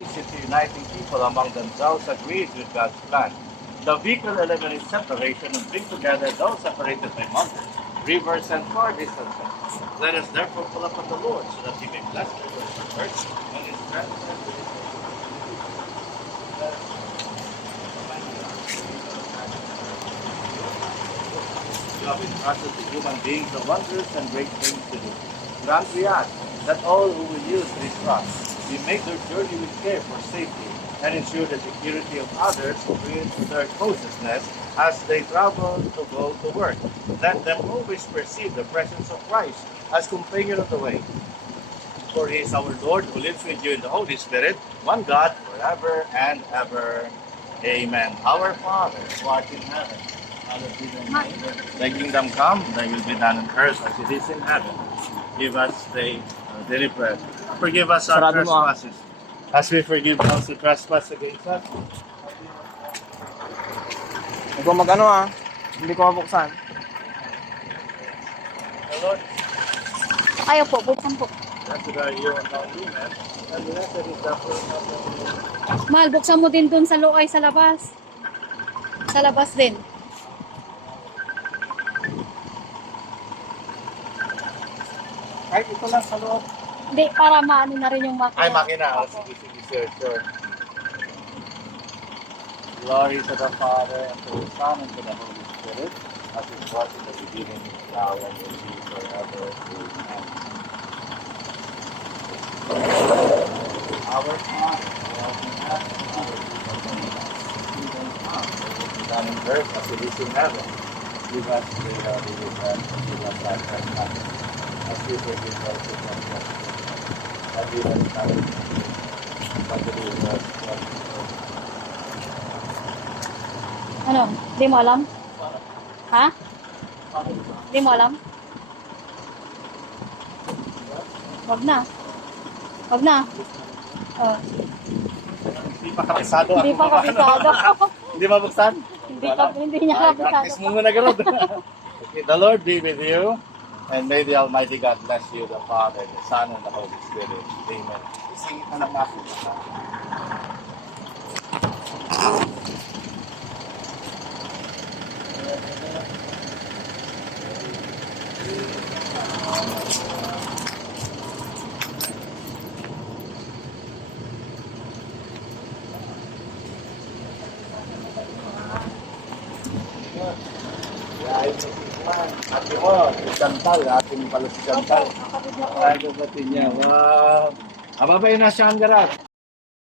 uniting people among themselves agrees with God's plan. The vehicle eliminates separation and brings together those separated by mountains, rivers, and far distances. Let us therefore pull upon the Lord so that he may bless the works of earth and his strength. You have entrusted to human beings the wondrous and great things to do. Grant, we ask, that all who will use this trust will make their journey with care for safety and ensure the security of others with their consciousness as they travel to go to work. Let them always perceive the presence of Christ as companion of the way. For he is our Lord who lives with you in the Holy Spirit, one God, forever and ever. Amen. Our Father, who art in heaven, hallowed be thy name. Thy kingdom come, thy will be done on earth as it is in heaven. Give us today our daily bread. Forgive us our trespasses, as we forgive those who trespass against us. Hindi ko mag-ano hindi ko mabuksan. The Lord, Ayaw po, buksan po. blessed are you among women, and blessed is the fruit of your womb. Mahal, buksan mo din dun sa looy, sa labas. Sa labas din. Kahit ito lang sa loob. Hindi, para maano na rin yung makina. Ay, makina. Oh, sige, sir, sure. Glory to the Father, and to the Son, and to the Holy Spirit, as it was in the beginning, now, and will be forever. Amen. Our Father, who art in heaven, hallowed be thy name. Kingdom come, thy will be done on earth as it is in heaven. Give us today our daily bread, and forgive us our trespasses, as we forgive those who trespass against us. And lead us not into temptation, but deliver us from evil. Ano? Hindi mo alam? Ha? Hindi mo alam? Wag na. Wag na. Oh, Hindi pa kabisado hindi pa kabisado. Hindi ba buksan? hindi niya kabisado. Practice mo muna garod. Okay, the Lord be with you, and may the Almighty God bless you, the Father, the Son, and the Holy Spirit. Amen. Isingit na lang natin. Ate mo, si Chantal, ating pala si Chantal. Ay, kapatid niya. Wow. Ababa yun na siya ang garap.